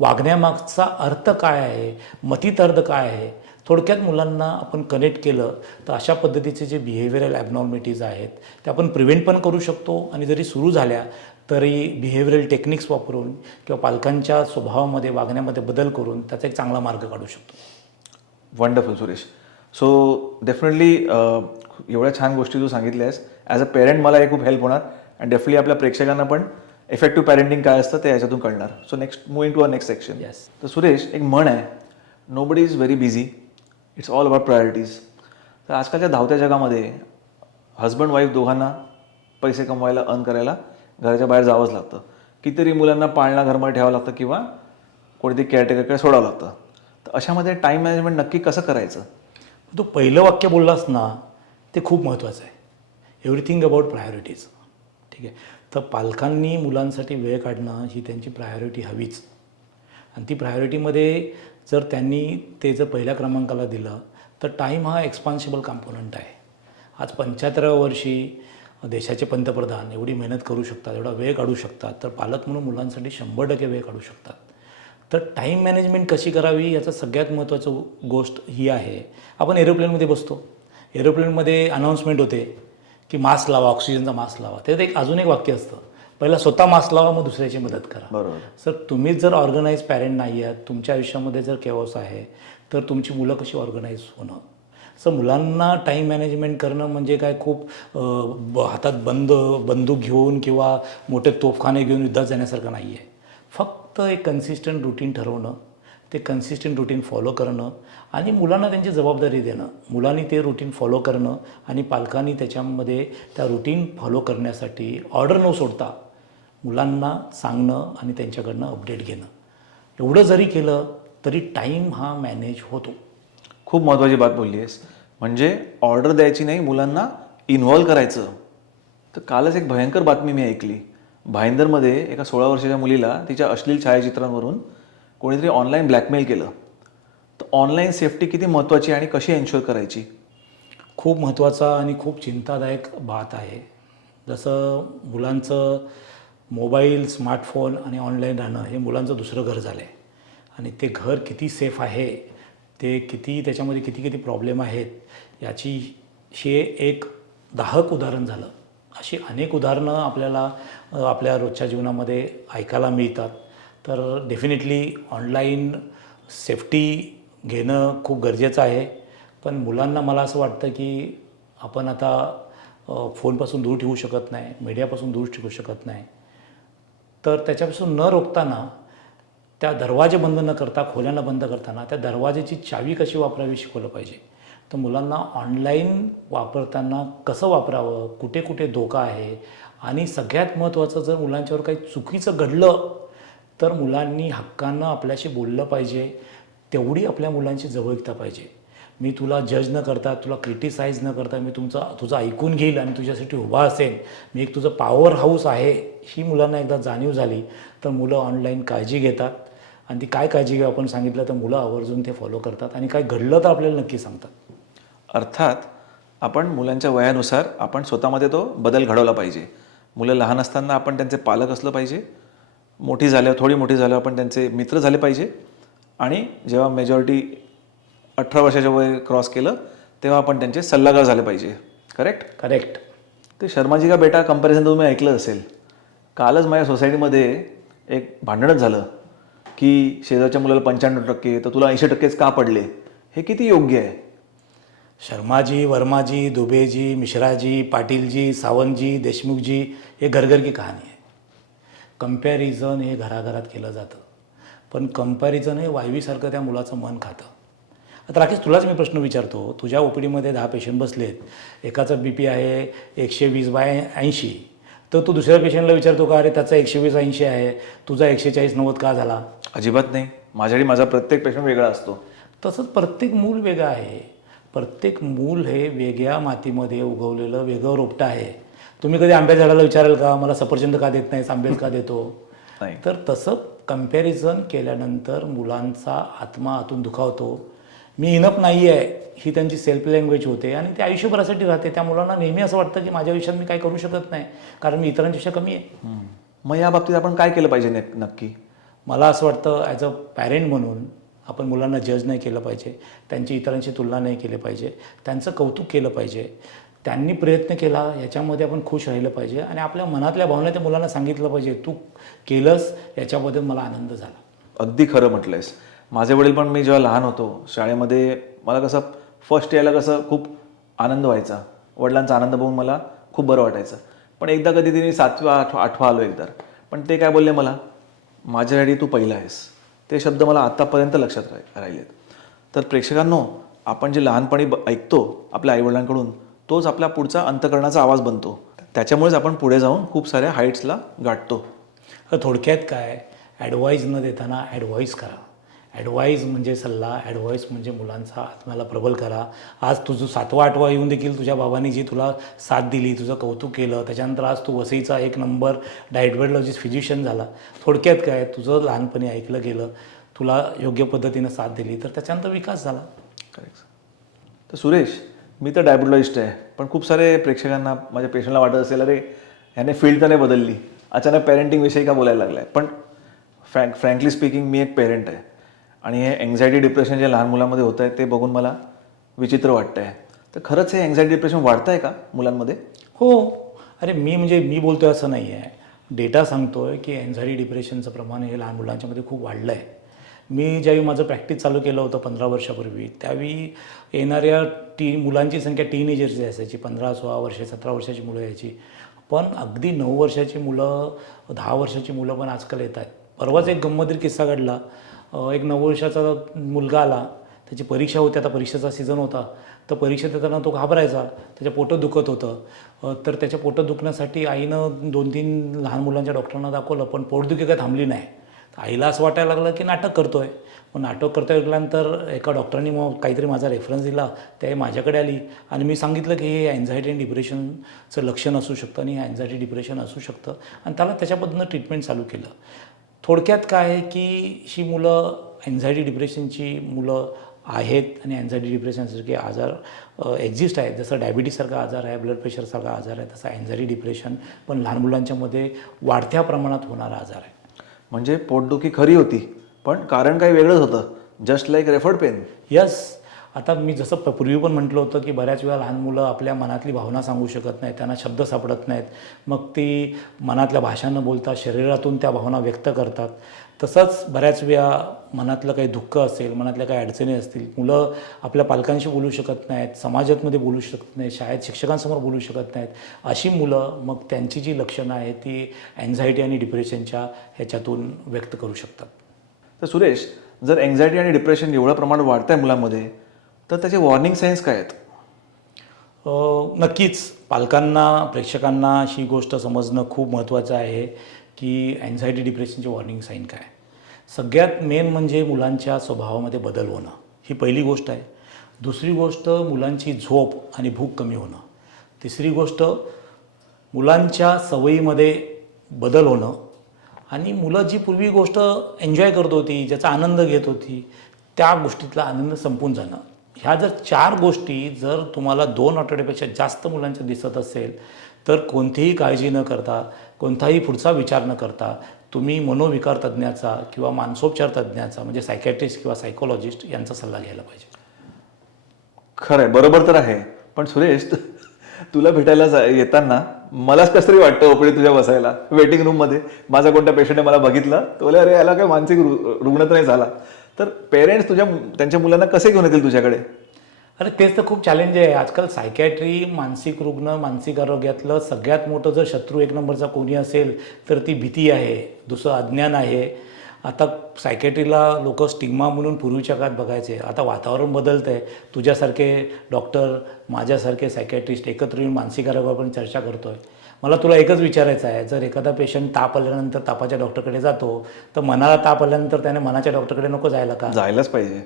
वागण्यामागचा अर्थ काय आहे, मतितार्थ काय आहे. थोडक्यात मुलांना आपण कनेक्ट केलं तर अशा पद्धतीचे जे बिहेवियरल ॲबनॉर्मॅलिटीज आहेत ते आपण प्रिव्हेंट पण करू शकतो आणि जरी सुरू झाल्या तरी बिहेवियरल टेक्निक्स वापरून किंवा पालकांच्या स्वभावामध्ये वागण्यामध्ये बदल करून त्याचा एक चांगला मार्ग काढू शकतो. वंडरफुल सुरेश. सो डेफिनेटली एवढ्या छान गोष्टी तू सांगितल्या आहेस. ॲज अ पेरेंट मला हे खूप हेल्प होणार आणि डेफिनेटली आपल्या प्रेक्षकांना पण इफेक्टिव्ह पॅरेंटिंग काय असतं ते याच्यातून कळणार. So next moving to a next section. Yes. तर सुरेश, एक म्हण आहे, nobody is very busy, it's all about priorities. तर आजकालच्या धावत्या जगामध्ये हजबंड वाईफ दोघांना पैसे कमवायला, अर्न करायला घराच्या बाहेर जावंच लागतं. कितीतरी मुलांना पाळणा घरमध्ये ठेवावं लागतं किंवा कोणीतरी केअरटेकरकडे सोडावं लागतं. तर अशामध्ये टाईम मॅनेजमेंट नक्की कसं करायचं? तो पहिलं वाक्य बोललास ना ते खूप महत्त्वाचं आहे. Everything about priorities. ठीक आहे. तर पालकांनी मुलांसाठी वेळ काढणं ही त्यांची प्रायोरिटी हवीच आणि ती प्रायोरिटीमध्ये जर त्यांनी ते जर पहिल्या क्रमांकाला दिलं तर टाईम हा एक्सपान्सिबल कॉम्पोनंट आहे. आज 75व्या वर्षी देशाचे पंतप्रधान एवढी मेहनत करू शकतात, एवढा वेळ काढू शकतात, तर पालक म्हणून मुलांसाठी 100% वेळ काढू शकतात. तर टाईम मॅनेजमेंट कशी करावी याचं सगळ्यात महत्त्वाचं गोष्ट ही आहे. आपण एरोप्लेनमध्ये बसतो, एरोप्लेनमध्ये अनाऊन्समेंट होते की मास्क लावा, ऑक्सिजनचा मास्क लावा. त्यात एक अजून एक वाक्य असतं, पहिला स्वतः मास्क लावा मग दुसऱ्याची मदत करा. बरोबर. सर तुम्हीच जर ऑर्गनाईज पॅरेंट नाही आहात, तुमच्या आयुष्यामध्ये जर केओस आहे तर तुमची मुलं कशी ऑर्गनाईज होणं. सर मुलांना टाईम मॅनेजमेंट करणं म्हणजे काय खूप हातात बंदूक घेऊन किंवा मोठे तोफखाने घेऊन युद्धात जाण्यासारखं नाही आहे. फक्त एक कन्सिस्टंट रुटीन ठरवणं, ते कन्सिस्टंट रुटीन फॉलो करणं आणि मुलांना त्यांची जबाबदारी देणं. मुलांनी ते रुटीन फॉलो करणं आणि पालकांनी त्याच्यामध्ये त्या रुटीन फॉलो करण्यासाठी ऑर्डर न सोडता मुलांना सांगणं आणि त्यांच्याकडनं अपडेट घेणं. एवढं जरी केलं तरी टाईम हा मॅनेज होतो. खूप महत्त्वाची बात बोलली आहेस. म्हणजे ऑर्डर द्यायची नाही, मुलांना इन्व्हॉल्व करायचं. तर कालच एक भयंकर बातमी मी ऐकली. भाईंदरमध्ये एका 16 वर्षाच्या मुलीला तिच्या अश्लील छायाचित्रांवरून कोणीतरी ऑनलाईन ब्लॅकमेल केलं. तर ऑनलाईन सेफ्टी किती महत्त्वाची आणि कशी एन्श्युअर करायची? खूप महत्त्वाचा आणि खूप चिंतादायक बात आहे. जसं मुलांचं मोबाईल, स्मार्टफोन आणि ऑनलाईन राहणं हे मुलांचं दुसरं घर झालं आहे. आणि ते घर किती सेफ आहे, ते किती त्याच्यामध्ये किती किती प्रॉब्लेम आहेत याची हे एक दाहक उदाहरण झालं. अशी अनेक उदाहरणं आपल्याला आपल्या रोजच्या जीवनामध्ये ऐकायला मिळतात. तर डेफिनेटली ऑनलाईन सेफ्टी घेणं खूप गरजेचं आहे. पण मुलांना मला असं वाटतं की आपण आता फोनपासून दूर ठेवू शकत नाही, मीडियापासून दूर ठेवू शकत नाही. तर त्याच्यापासून न रोखताना त्या दरवाजे बंद न करता, खोल्यांना बंद करताना त्या दरवाजेची चावी कशी वापरावी शिकवलं पाहिजे. तर मुलांना ऑनलाईन वापरताना कसं वापरावं, कुठे कुठे धोका आहे, आणि सगळ्यात महत्त्वाचं जर मुलांच्यावर काही चुकीचं घडलं तर मुलांनी हक्कानं आपल्याशी बोललं पाहिजे. तेवढी आपल्या मुलांची जवळीकता पाहिजे. मी तुला जज न करता, तुला क्रिटिसाइज न करता मी तुझं ऐकून घेईल आणि तुझ्यासाठी उभा असेल. मी एक तुझं पॉवर हाऊस आहे ही मुलांना एकदा जाणीव झाली तर मुलं ऑनलाईन काळजी घेतात. आणि ती काय काळजी घेऊ आपण सांगितलं तर मुलं आवर्जून ते फॉलो करतात आणि काय घडलं तर आपल्याला नक्की सांगतात. अर्थात आपण मुलांच्या वयानुसार आपण स्वतःमध्ये तो बदल घडवला पाहिजे. मुलं लहान असताना आपण त्यांचे पालक असलं पाहिजे. थोडी मोठी झाल्यावर आपण त्यांचे मित्र झाले पाहिजे. आणि जेव्हा मेजॉरिटी 18 वर्षाच्या वय क्रॉस केलं तेव्हा आपण त्यांचे सल्लागार झाले पाहिजे. करेक्ट. ते शर्माजी का बेटा कंपॅरिझन तुम्ही ऐकलं असेल. कालच माझ्या सोसायटीमध्ये एक भांडणच झालं की शेजारच्या मुलाला 95% तर तुला 80%च का पडले. हे किती योग्य आहे? शर्माजी, वर्माजी, दुबेजी, मिश्राजी, पाटीलजी, सावंतजी, देशमुखजी हे घरघर की कहाणी आहे. कंपॅरिझन हे घराघरात केलं जातं. पण कंपॅरिझन हे वायवीसारखं त्या मुलाचं मन खातं. आता राकेश, तुलाच मी प्रश्न विचारतो. तुझ्या ओपीडीमध्ये 10 पेशंट बसलेत, एकाचा BP आहे 120/80, तर तू दुसऱ्या पेशंटला विचारतो का अरे त्याचा 120/80 आहे, तुझा 140/90 का झाला? अजिबात नाही. माझ्यासाठी माझा प्रत्येक पेशंट वेगळा असतो. तसंच प्रत्येक मूल वेगळं आहे. प्रत्येक मूल हे वेगळ्या मातीमध्ये उगवलेलं वेगळं रोपटं आहे. तुम्ही कधी आंब्या झाडाला विचाराल का मला सफरचंद का देत नाहीस, आंबेच का देतो? नाही. तर तसं कंपॅरिझन केल्यानंतर मुलांचा आत्मा आतून दुखावतो. मी इनफ नाही आहे ही त्यांची सेल्फ लँग्वेज होते आणि ते आयुष्यभरासाठी राहते. त्या मुलांना नेहमी असं वाटतं की माझ्या आयुष्यात मी काही करू शकत नाही कारण मी इतरांपेक्षा कमी आहे. मग या बाबतीत आपण काय केलं पाहिजे नक्की? मला असं वाटतं ॲज अ पॅरेंट म्हणून आपण मुलांना जज नाही केलं पाहिजे, त्यांची इतरांशी तुलना नाही केली पाहिजे, त्यांचं कौतुक केलं पाहिजे. त्यांनी प्रयत्न केला याच्यामध्ये आपण खुश राहिलं पाहिजे आणि आपल्या मनातल्या भावना त्या मुलांना सांगितलं पाहिजे तू केलंस याच्याबद्दल मला आनंद झाला. अगदी खरं म्हटलंयस. माझे वडील पण मी जेव्हा लहान होतो शाळेमध्ये मला कसं फर्स्ट यायला कसं खूप आनंद व्हायचा. वडिलांचा आनंद बघून मला खूप बरं वाटायचं. पण एकदा कधी मी 7वा-8वा आलो एकदा. पण ते काय बोलले मला, माझ्यासाठी तू पहिला आहेस. ते शब्द मला आत्तापर्यंत लक्षात राहिलेत. तर प्रेक्षकांनो, आपण जे लहानपणी ऐकतो आपल्या आईवडिलांकडून तोच आपल्या पुढचा अंतःकरणाचा आवाज बनतो. त्याच्यामुळेच आपण पुढे जाऊन खूप साऱ्या हाईट्सला गाठतो. थोडक्यात काय, ॲडवाईज न देताना ॲडव्हाईस करा. ॲडवाईज म्हणजे सल्ला, ॲडव्हाईस म्हणजे मुलांचा आत्म्याला प्रबल करा. आज तुझं 7वा-8वा येऊन देखील तुझ्या बाबांनी जी तुला साथ दिली, तुझं कौतुक केलं, त्याच्यानंतर आज तू वसईचा 1 नंबर डायबेटॉलॉजिस्ट फिजिशियन झाला. थोडक्यात काय, तुझं लहानपणी ऐकलं गेलं, तुला योग्य पद्धतीनं साथ दिली तर त्याच्यानंतर विकास झाला. करेक्ट. तर सुरेश, मी तर डायबेटॉलॉजिस्ट आहे, पण खूप सारे प्रेक्षकांना माझ्या पेशंटला वाटत असेल अरे ह्याने फील्ड तर नाही बदलली, अचानक पॅरेंटिंगविषयी का बोलायला लागला आहे. पण फ्रँकली स्पीकिंग मी एक पेरेंट आहे आणि हे एन्झायटी डिप्रेशन जे लहान मुलांमध्ये होतं आहे ते बघून मला विचित्र वाटतं आहे. तर खरंच हे एन्झायटी डिप्रेशन वाढतं आहे का मुलांमध्ये? हो. अरे मी बोलतो आहे असं नाही आहे. डेटा सांगतो आहे की एन्झायटी डिप्रेशनचं प्रमाण हे लहान मुलांच्यामध्ये खूप वाढलं आहे. मी ज्यावेळी माझं प्रॅक्टिस चालू केलं होतं 15 वर्षापूर्वी, त्यावेळी येणाऱ्या मुलांची संख्या टीनेजर्सची असायची. 15-16 वर्षे, 17 वर्षाची मुलं यायची. पण अगदी 9 वर्षाची मुलं, 10 वर्षाची मुलं पण आजकाल येत आहेत. परवाच एक गंमतशीर किस्सा घडला. एक 9 वर्षाचा मुलगा आला, त्याची परीक्षा होती, आता परीक्षेचा सीझन होता. तर परीक्षा देताना तो घाबरायचा, त्याच्या पोटं दुखत होतं. तर त्याच्या पोटं दुखण्यासाठी आईनं 2-3 लहान मुलांच्या डॉक्टरांना दाखवलं, पण पोटदुखी काय थांबली नाही. आईला असं वाटायला लागलं की नाटक करतो आहे. मग नाटक करता गेल्यानंतर एका डॉक्टरांनी मग काहीतरी माझा रेफरन्स दिला, ते माझ्याकडे आली आणि मी सांगितलं की हे अँझायटी आणि डिप्रेशनचं लक्षण असू शकतं आणि हे अँझायटी डिप्रेशन असू शकतं आणि त्याला त्याच्याबद्दल ट्रीटमेंट चालू केलं. थोडक्यात काय आहे की ही मुलं अँझायटी डिप्रेशनची मुलं आहेत आणि अँझायटी डिप्रेशनसारखे आजार एक्झिस्ट आहेत. जसं डायबिटीससारखा आजार आहे, ब्लड प्रेशरसारखा आजार आहे, तसा अँझायटी डिप्रेशन पण लहान मुलांच्यामध्ये वाढत्या प्रमाणात होणारा आजार आहे. म्हणजे पोटदुखी खरी होती पण कारण काही वेगळंच होतं, just like referred pain. Yes. आता मी जसं पूर्वी पण म्हटलं होतं की बऱ्याच वेळा लहान मुलं आपल्या मनातली भावना सांगू शकत नाहीत, त्यांना शब्द सापडत नाहीत, मग ती मनातल्या भाषा न बोलता शरीरातून त्या भावना व्यक्त करतात. तसंच बऱ्याच वेळा मनातलं काही दुःख असेल, मनातल्या काही अडचणी असतील, मुलं आपल्या पालकांशी बोलू शकत नाहीत, समाजामध्ये बोलू शकत नाहीत, शाळेत शिक्षकांसमोर बोलू शकत नाहीत. अशी मुलं मग त्यांची जी लक्षणं आहेत ती अँझायटी आणि डिप्रेशनच्या ह्याच्यातून व्यक्त करू शकतात. तर सुरेश, जर एन्झायटी आणि डिप्रेशन एवढं प्रमाण वाढतं आहे मुलांमध्ये तर त्याचे वॉर्निंग साईन्स काय आहेत? नक्कीच पालकांना, प्रेक्षकांना ही गोष्ट समजणं खूप महत्त्वाचं आहे की अँझायटी डिप्रेशनचे वॉर्निंग साईन काय. सगळ्यात मेन म्हणजे मुलांच्या स्वभावामध्ये बदल होणं, ही पहिली गोष्ट आहे. दुसरी गोष्ट मुलांची झोप आणि भूक कमी होणं. तिसरी गोष्ट मुलांच्या सवयीमध्ये बदल होणं आणि मुलं जी पूर्वी गोष्ट एन्जॉय करत होती, ज्याचा आनंद घेत होती, त्या गोष्टीतला आनंद संपून जाणं. ह्या जर 4 गोष्टी जर तुम्हाला 2 आठवड्यापेक्षा जास्त मुलांच्या दिसत असेल तर कोणतीही काळजी न करता, कोणताही पुढचा विचार न करता तुम्ही मनोविकार तज्ज्ञाचा किंवा मानसोपचार तज्ज्ञाचा म्हणजे सायकॅट्रिस्ट किंवा सायकोलॉजिस्ट यांचा सल्ला घ्यायला पाहिजे. खरं आहे, बरोबर तर आहे. पण सुरेश, तुला भेटायला येताना मलाच कसं तरी वाटतं ओपडी तुझ्या बसायला वेटिंग रूममध्ये. माझा कोणत्या पेशंटने मला बघितलं तो बोले, अरे याला काय मानसिक रुग्ण तर नाही झाला. तर पेरेंट्स त्यांच्या मुलांना कसे घेऊन येतील तुझ्याकडे? अरे तेच तर खूप चॅलेंज आहे. आजकाल सायकॅट्री, मानसिक रुग्ण, मानसिक आरोग्यातलं सगळ्यात मोठं जर शत्रू एक नंबरचा कोणी असेल तर ती भीती आहे, दुसरं अज्ञान आहे. आता सायकॅट्रीला लोक स्टिग्मा म्हणून पूर्वीच्या काळात बघायचे, आता वातावरण बदलतं आहे. तुझ्यासारखे डॉक्टर, माझ्यासारखे सायकॅट्रिस्ट एकत्र येऊन मानसिक आरोग्यावर पण चर्चा करतो आहे. मला तुला एकच विचारायचं आहे, जर एखादा पेशंट ताप आल्यानंतर तापाच्या डॉक्टरकडे जातो तर मनाला ताप आल्यानंतर त्याने मनाच्या डॉक्टरकडे नको जायला का? जायलाच पाहिजे.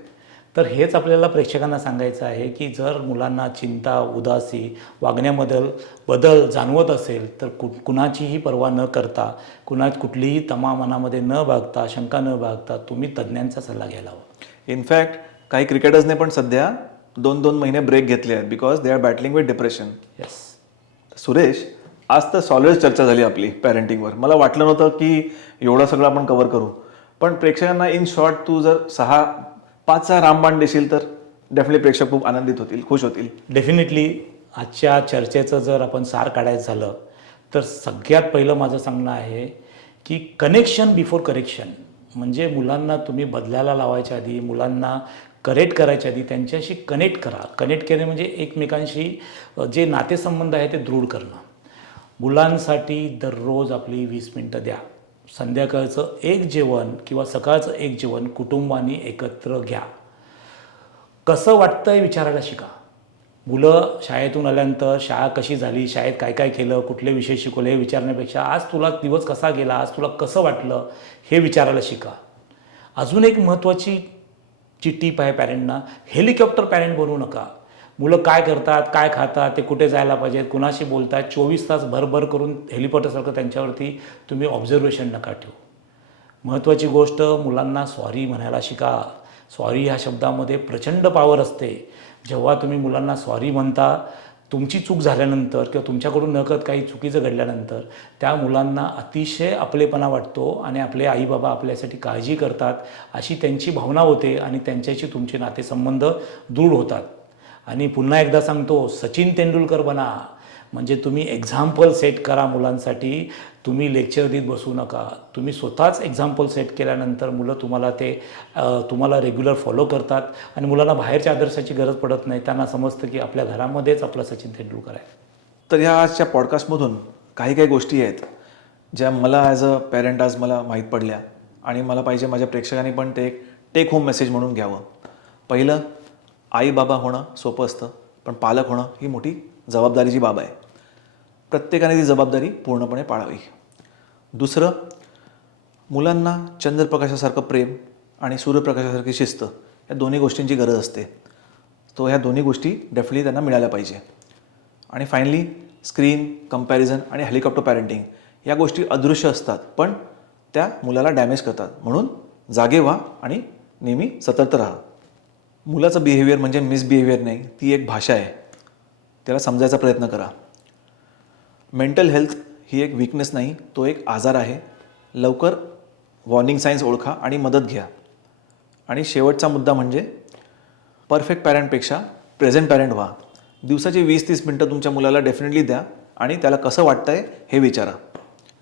तर हेच आपल्याला प्रेक्षकांना सांगायचं आहे की जर मुलांना चिंता, उदासी, वागण्याबद्दल बदल जाणवत असेल तर कुणाचीही पर्वा न करता, कुठलीही तमा मनामध्ये न बाळगता, शंका न बाळगता तुम्ही तज्ज्ञांचा सल्ला घ्यायला हवा. इनफॅक्ट काही क्रिकेटर्सने पण सध्या 2-2 महिने ब्रेक घेतले आहेत because they are battling with depression. Yes. Suresh, आज तर सॉलिड चर्चा झाली आपली पॅरेंटिंगवर. मला वाटलं नव्हतं की एवढं सगळं आपण कव्हर करू. पण प्रेक्षकांना इन शॉर्ट तू जर 5-6 रामबाण देशील तर डेफिनेटली प्रेक्षक खूप आनंदित होतील, खुश होतील. डेफिनेटली आजच्या चर्चेचं जर आपण सार काढायचं झालं तर सगळ्यात पहिलं माझं सांगणं आहे की कनेक्शन बिफोर करेक्शन. म्हणजे मुलांना तुम्ही बदलायला लावायच्या आधी, मुलांना करेक्ट करायच्या आधी त्यांच्याशी कनेक्ट करा. कनेक्ट केले म्हणजे एकमेकांशी जे नातेसंबंध आहे ते दृढ करणं. मुलांसाठी दररोज आपली 20 मिनटं द्या. संध्याकाळचं एक जेवण किंवा सकाळचं एक जेवण कुटुंबाने एकत्र घ्या. कसं वाटतंय विचारायला शिका. मुलं शाळेतून आल्यानंतर शाळा कशी झाली, शाळेत काय काय केलं, कुठले विषय शिकवले हे विचारण्यापेक्षा आज तुला दिवस कसा गेला, आज तुला कसं वाटलं हे विचारायला शिका. अजून एक महत्त्वाची टीप आहे पॅरेंटना, हेलिकॉप्टर पॅरेंट बनवू नका. मुलं काय करतात, काय खातात, ते कुठे जायला पाहिजेत, कुणाशी बोलतात, 24 तास भरभर करून हेलिकॉप्टरसारखं त्यांच्यावरती तुम्ही ऑब्झर्वेशन नका ठेवू. महत्त्वाची गोष्ट, मुलांना सॉरी म्हणायला शिका. सॉरी ह्या शब्दामध्ये प्रचंड पॉवर असते. जेव्हा तुम्ही मुलांना सॉरी म्हणता तुमची चूक झाल्यानंतर किंवा तुमच्याकडून नकळत काही चुकीचं घडल्यानंतर त्या मुलांना अतिशय आपलेपणा वाटतो आणि आपले आईबाबा आपल्यासाठी काळजी करतात अशी त्यांची भावना होते आणि त्यांच्याशी तुमचे नातेसंबंध दृढ होतात. आणि पुन्हा एकदा सांगतो, सचिन तेंडुलकर बना. म्हणजे तुम्ही एक्झाम्पल सेट करा मुलांसाठी. तुम्ही लेक्चर देत बसू नका. तुम्ही स्वतःच एक्झाम्पल सेट केल्यानंतर मुलं तुम्हाला रेग्युलर फॉलो करतात आणि मुलांना बाहेरच्या आदर्शाची गरज पडत नाही. त्यांना समजतं की आपल्या घरामध्येच आपला सचिन तेंडुलकर आहे. तर ह्या आजच्या पॉडकास्टमधून काही गोष्टी आहेत ज्या मला ॲज अ पॅरेंट आज मला माहीत पडल्या आणि मला पाहिजे माझ्या प्रेक्षकांनी पण ते टेक होम मेसेज म्हणून घ्यावं. पहिलं, आई बाबा होणं सोपं असतं पण पालक होणं ही मोठी जबाबदारीची बाब आहे. प्रत्येकाने ती जबाबदारी पूर्णपणे पाळावी. दुसरं, मुलांना चंद्रप्रकाशासारखं प्रेम आणि सूर्यप्रकाशासारखी शिस्त या दोन्ही गोष्टींची गरज असते. तो ह्या दोन्ही गोष्टी डेफिनेटली त्यांना मिळाल्या पाहिजे. आणि फायनली स्क्रीन, कंपॅरिझन आणि हेलिकॉप्टर पॅरेंटिंग या गोष्टी अदृश्य असतात, पण त्या मुलाला डॅमेज करतात. म्हणून जागे व्हा आणि नेहमी सतर्क राहा. मुलाचं बिहेवियर म्हणजे मिसबिहेवियर नाही, ती एक भाषा आहे. त्याला समजायचा प्रयत्न करा. मेंटल हेल्थ ही एक वीकनेस नाही, तो एक आजार आहे. लवकर वॉर्निंग साईन्स ओळखा आणि मदत घ्या. आणि शेवटचा मुद्दा म्हणजे परफेक्ट पॅरेंटपेक्षा प्रेझेंट पॅरेंट व्हा. दिवसाची 20-30 मिनटं तुमच्या मुलाला डेफिनेटली द्या आणि त्याला कसं वाटतंय हे विचारा.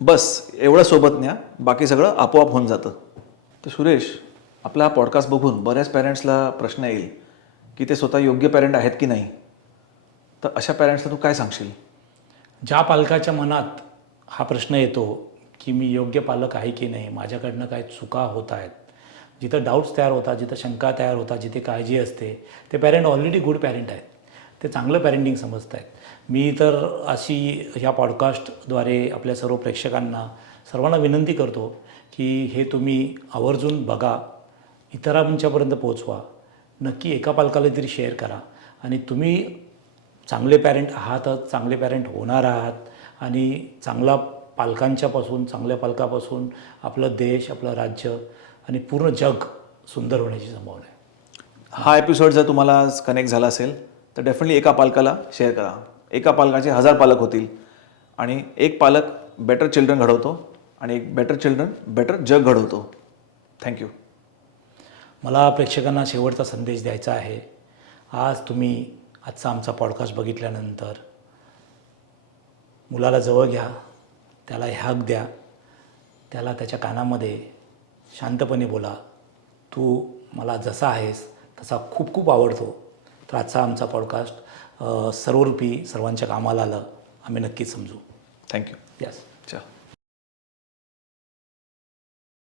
बस एवढं सोबत न्या, बाकी सगळं आपोआप होऊन जातं. तर सुरेश, आपला हा पॉडकास्ट बघून बऱ्याच पॅरेंट्सला प्रश्न येईल की ते स्वतः योग्य पॅरेंट आहेत की नाही. तर अशा पॅरेंट्सला तू काय सांगशील? ज्या पालकाच्या मनात हा प्रश्न येतो की मी योग्य पालक आहे की नाही, माझ्याकडनं काय चुका होत आहेत, जिथं डाऊट्स तयार होतात, जिथं शंका तयार होतात, जिथे काळजी असते, ते पॅरेंट ऑलरेडी गुड पॅरेंट आहेत. ते चांगलं पॅरेंटिंग समजत आहेत. मी तर अशी ह्या पॉडकास्टद्वारे आपल्या सर्व प्रेक्षकांना सर्वांना विनंती करतो की हे तुम्ही आवर्जून बघा, इतरांच्यापर्यंत पोहोचवा. नक्की एका पालकाला तरी शेअर करा. आणि तुम्ही चांगले पॅरेंट आहातच, चांगले पॅरेंट होणार आहात. आणि चांगल्या पालकापासून आपलं देश, आपलं राज्य आणि पूर्ण जग सुंदर होण्याची संभावना आहे. हा एपिसोड जर तुम्हाला कनेक्ट झाला असेल तर डेफिनेटली एका पालकाला शेअर करा. एका पालकाचे 1000 पालक होतील आणि एक पालक बेटर चिल्ड्रन घडवतो आणि एक बेटर चिल्ड्रन बेटर जग घडवतो. थँक्यू. मला प्रेक्षकांना शेवटचा संदेश द्यायचा आहे. आज तुम्ही आजचा आमचा पॉडकास्ट बघितल्यानंतर मुलाला जवळ घ्या, त्याला हग द्या, त्याला त्याच्या कानामध्ये शांतपणे बोला, तू मला जसा आहेस तसा खूप खूप आवडतो. तर आजचा आमचा पॉडकास्ट सर्वरूपी सर्वांच्या कामाला आलं, आम्ही नक्कीच समजू. थँक्यू. यस. अच्छा.